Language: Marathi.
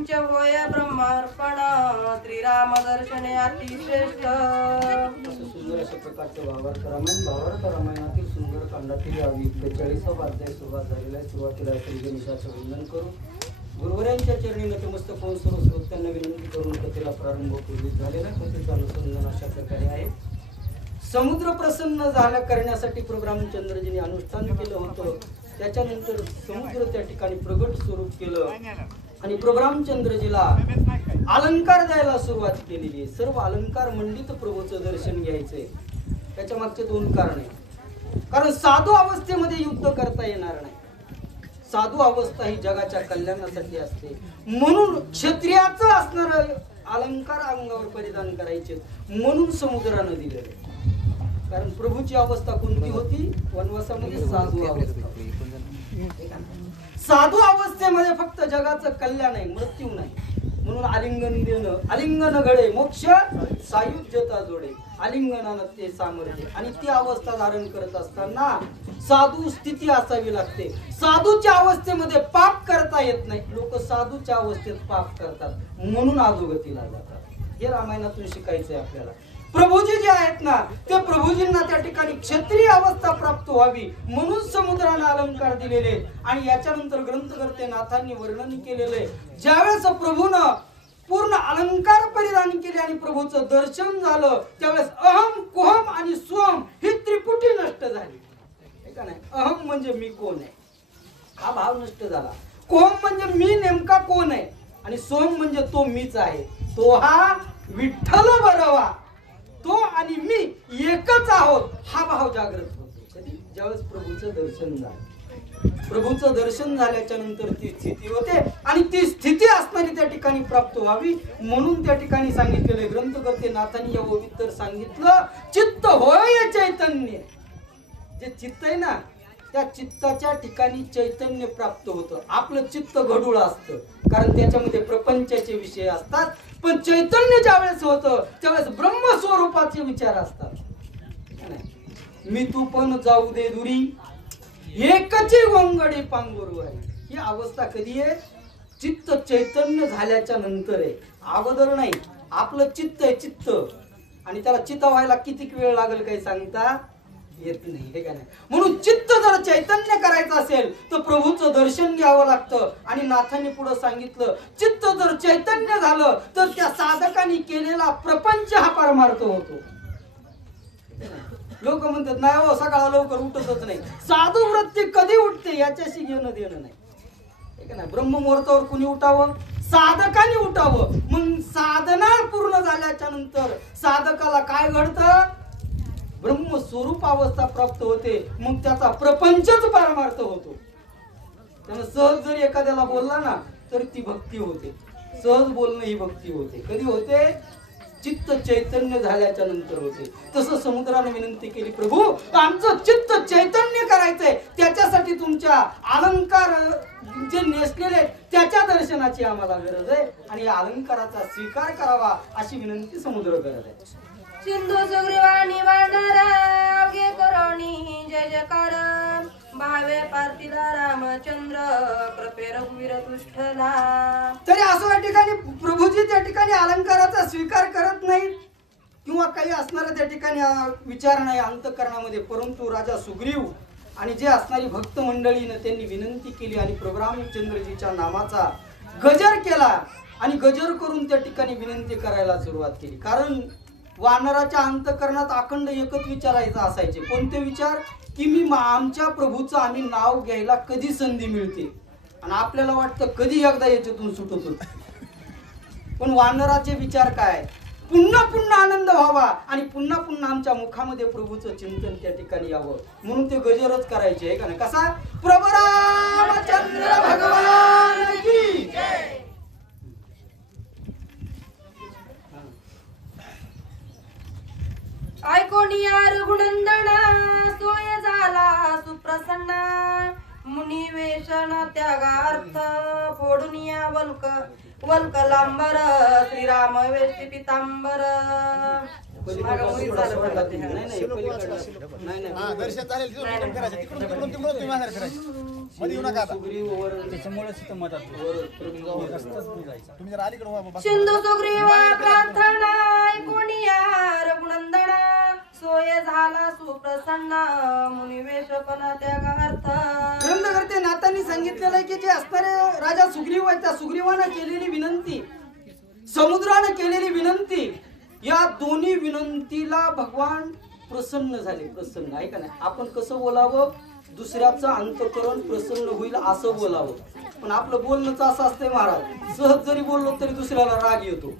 पंच होय ब्रह्मार्पण श्रीराम दर्शने अतिश्रेष्ठ। सुंदर अशा प्रकारचं भावार्थ रामायणातील सुंदर कांडातील 41वा अध्याय सुरुवात झालेला आहे। सुरुवातीला गणेशाचं वंदन करू, गुरुवरांच्या चरणी नतमस्तक होऊन सर्व श्रोत्यांना विनंती करून कथेला प्रारंभ पूर्वी झालेला कथेचं अनुसंधान अशा प्रकारे आहे। समुद्र प्रसन्न झाला करण्यासाठी प्रभू रामचंद्रजींनी अनुष्ठान केलं होतं। त्याच्यानंतर समुद्र त्या ठिकाणी प्रगट स्वरूप केलं आणि प्रभू रामचंद्रजीला अलंकार द्यायला सुरुवात केलेली आहे। सर्व अलंकार मंडित प्रभूचं दर्शन घ्यायचंय। त्याच्या मागचे 2 कारणे, कारण साधू अवस्थेमध्ये युद्ध करता येणार नाही। साधू अवस्था ही जगाच्या कल्याणासाठी असते, म्हणून क्षत्रियाचं असणार अलंकार अंगावर परिधान करायचे, म्हणून समुद्रानं दिलेले। कारण प्रभूची अवस्था कोणती होती वनवासामध्ये? साधू अवस्था। साधू अवस्थेमध्ये फक्त जगाचं कल्याण आहे, मृत्यू नाही। म्हणून आलिंगन देणं, आलिंगन घडे मोक्ष सायुज्यता जोडे, आलिंगनानं ते सामर्थ्य। आणि ती अवस्था धारण करत असताना साधू स्थिती असावी लागते। साधूच्या अवस्थेमध्ये पाप करता येत नाही, लोक साधूच्या अवस्थेत पाप करतात, म्हणून अधोगतीला जातात। हे रामायणातून शिकायचंय आपल्याला। प्रभूजी जे आहेत ना, ते प्रभूजींना त्या ठिकाणी क्षत्रिय अवस्था प्राप्त व्हावी म्हणून समुद्राने अलंकार दिलेले। आणि याच्यानंतर ग्रंथकर्ते नाथांनी वर्णन केलेले, ज्यावेळेस प्रभूनं पूर्ण अलंकार परिधान केले आणि प्रभूचं दर्शन झालं, त्यावेळेस अहम कुहम आणि स्वम ही त्रिपुटी नष्ट झाली। हे का नाही? अहम म्हणजे मी कोण आहे हा भाव नष्ट झाला, कुहम म्हणजे मी नेमका कोण आहे, आणि स्वम म्हणजे तो मीच आहे। तो हा विठ्ठल बरवा, तो आणि मी एकच आहोत हा भाव जागृत होतो। कधी? ज्यावेळेस प्रभूचं दर्शन झालं। प्रभूचं दर्शन झाल्याच्या नंतर ती स्थिती होते, आणि ती स्थिती असणारी त्या ठिकाणी प्राप्त व्हावी म्हणून त्या ठिकाणी सांगितलेले ग्रंथकर्ते नाथांनी या ओवीत तर सांगितलं, चित्त होय चैतन्य। जे चित्त आहे ना, त्या चित्ताच्या ठिकाणी चैतन्य प्राप्त होतं। आपलं चित्त गढूळ असतं, कारण त्याच्यामध्ये प्रपंचाचे विषय असतात, पण चैतन्य ज्यावेळेस होतं त्यावेळेस ब्रह्मस्वरूपाचे विचार असतात। मी तू पण जाऊ दे दुरी, एकची वंगडी पांगुरू आहे। ही अवस्था कधी आहे? चित्त चैतन्य झाल्याच्या नंतर आहे, अगोदर नाही। आपलं चित्त आहे चित्त, आणि त्याला चित्त व्हायला किती वेळ लागेल काही सांगता येत नाही। हे काय नाही, म्हणून चित्त जर चैतन्य करायचं असेल तर प्रभूचं दर्शन घ्यावं लागतं। आणि नाथांनी पुढे सांगितलं, चित्त जर चैतन्य झालं तर त्या साधकांनी केलेला प्रपंच हा परमार्थ होतो। लोक म्हणतात नाही हो, सकाळ लवकर उठतच नाही। साधू वृत्ती कधी उठते याच्याशी घेणं देणं नाही। हे का नाही? ब्रह्ममुहूर्तावर कुणी उठावं? साधकांनी उठावं। मग साधना पूर्ण झाल्याच्या नंतर साधकाला काय घडतं? ब्रह्म स्वरूप अवस्था प्राप्त होते, मग त्याचा प्रपंचच परमार्थ होतो। त्यानं सहज जरी एखाद्याला बोलला ना तर ती भक्ती होते। सहज बोलणं ही भक्ती होते। कधी होते? चित्त चैतन्य झाल्याच्या नंतर होते। तसं समुद्राने विनंती केली, प्रभू आमचं चित्त चैतन्य करायचंय, त्याच्यासाठी तुमच्या अलंकार जे नेसलेले त्याच्या दर्शनाची आम्हाला गरज आहे, आणि या अलंकाराचा स्वीकार करावा अशी विनंती समुद्र करत आहे। सिंधू सुग्रीवाणी वानरा अवघे करोणी जय जयकार, भावे पार्थिला रामचंद्र कृपे रघुवीर तुष्टला। तरी असं या ठिकाणी प्रभूजी त्या ठिकाणी अलंकाराचा स्वीकार करत नाहीत, किंवा काही असणारा त्या ठिकाणी विचार नाही अंतःकरणामध्ये। परंतु राजा सुग्रीव आणि जे असणारी भक्त मंडळीनं त्यांनी विनंती केली आणि प्रभू रामचंद्रजीच्या नामाचा गजर केला, आणि गजर करून त्या ठिकाणी विनंती करायला सुरुवात केली। कारण वानराच्या अंतःकरणात अखंड एकच विचारायचा असायचे, कोणते विचार? की मी आमच्या प्रभूचं आम्ही नाव घ्यायला कधी संधी मिळते, आणि आपल्याला वाटतं कधी एकदा याच्यातून सुटत होत। पण वानराचे विचार काय? पुन्हा पुन्हा आनंद व्हावा आणि पुन्हा पुन्हा आमच्या मुखामध्ये प्रभूचं चिंतन त्या ठिकाणी यावं, म्हणून ते गजरच करायचे। आहे का नाही? कसा? प्रभू रामचंद्र भगवान की जय। ऐकोनिया रघुनंदना सोय झाला सुप्रसन्न, मुनी वेषण त्यागार्थ फोडुनिया वल्क वल्कलांबर, श्रीराम वेशी पितांबर। मागं मुली थोडा झालं सोडला बरं तुम्ही. ते. नाही नाही पलीकडलं. नाही हा नाही दर्शन झाले तिकडून करायचं तिकडून तिकडून तिकडून तुम्ही माघारी फिरायचं मध्ये येऊ नका आता सुग्रीव वर त्याच्यामुळेच इथं मधात वर प्रभू रस्ताच नाही जायचा. तुम्ही जर अलीकडे व्हा बाबा. सिंधू सुग्रीवा प्रार्थना ऐकून या रघुनंदना सोय झाला सुप्रसन्न मुनिवेश पण त्यागार्थ ग्रंथकर्ते नाथांनी सांगितलेलं आहे की जे असणारे राजा सुग्रीव आहेत त्या सुग्रीवानं केलेली विनंती, समुद्रानं केलेली विनंती, या दोन्ही विनंतीला भगवान प्रसन्न झाले. प्रसन्न आहे का नाही? आपण कसं बोलावं, दुसऱ्याचं अंतःकरण प्रसन्न होईल असं बोलावं. पण आपलं बोलणंच असं असतंय महाराज, सहज जरी बोललो तरी दुसऱ्याला राग येतो.